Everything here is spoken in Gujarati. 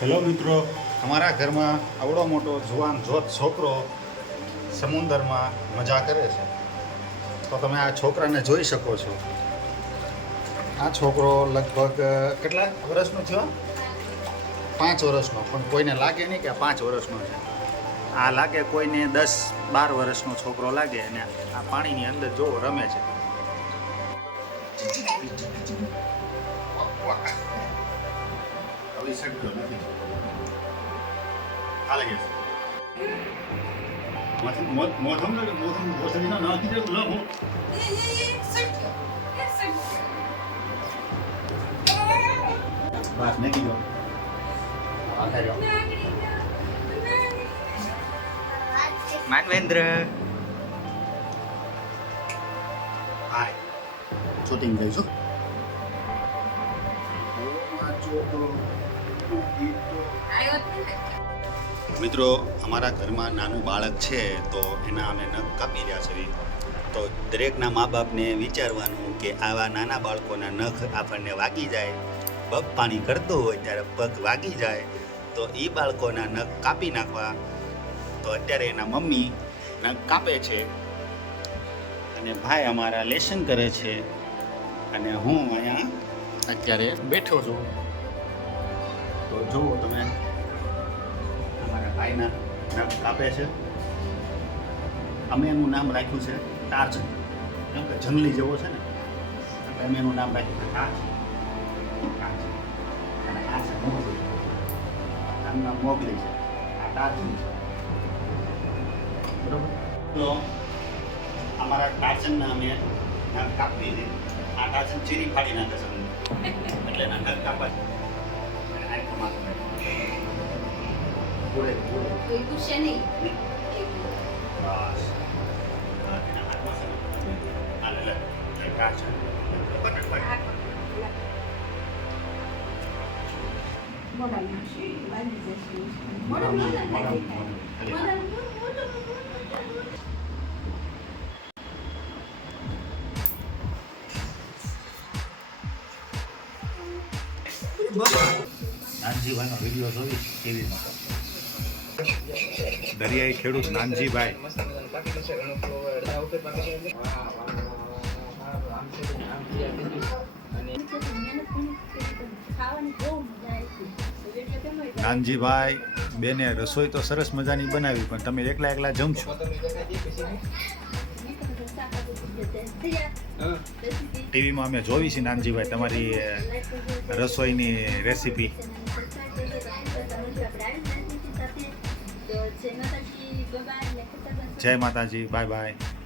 હેલો મિત્રો, અમારા ઘરમાં આવડો મોટો જુવાન જોત છોકરો સમુંદરમાં મજા કરે છે. તો તમે આ છોકરાને જોઈ શકો છો. આ છોકરો લગભગ કેટલા વર્ષનો થયો? પાંચ વર્ષનો, પણ કોઈને લાગે નહીં કે પાંચ વર્ષનો છે. આ લાગે કોઈને દસ બાર વર્ષનો છોકરો લાગે અને આ પાણીની અંદર જો રમે છે. నిశ్శబ్దం అలాగే మోసంలో మోసం మోసమైన నాకు ఇదే बात મિત્રો, અમારા ઘરમાં નાનું બાળક છે તો એના અમે નખ કાપી રહ્યા છીએ તો દરેકના મા બાપને વિચારવાનું કે આવા નાના બાળકોના નખ આપણને વાગી જાય, પગ પાણી કરતો હોય ત્યારે પગ વાગી જાય, તો એ બાળકોના નખ કાપી નાખવા, તો અત્યારે એના મમ્મી નખ કાપે છે. અને ભાઈ અમારા લેસન કરે છે. અને હું અહીંયા અત્યારે બેઠો છું. તો જુઓ તમે. અમારા ભાઈના નામ કાપે છે. અમે એનું નામ રાખ્યું છે ટાર્ચ કેમ કે જંગલી જેવો છે ને. એટલે અમે એનું નામ રાખ્યું છે ટાર્ચ ટાર્ચ. મોગલી. નામ છે. આ ટાર્ચન છે. તો અમારા ટાર્ચનના અમે નામ કાપી દે આ ટાર્ચન ચીરી ફાડી નાખે છે. એટલે એના નખ બોલે બોલે કોઈ પૂછે નહીં બસ આલે લે કાચા મોડલ છે વાલી જશે મોડલ મોડલ મોડલ નાનજીભાઈનો વિડીયો જોઈશ ટીવીમાં દરિયાઈ ખેડૂત નાનજીભાઈ? નાનજીભાઈ, બેને રસોઈ તો સરસ મજાની બનાવી, પણ તમે એકલા એકલા જમશો ટીવીમાં અમે જોઈ છીએ નાનજીભાઈ તમારી રસોઈની રેસીપી જય માતાજી બાય બાય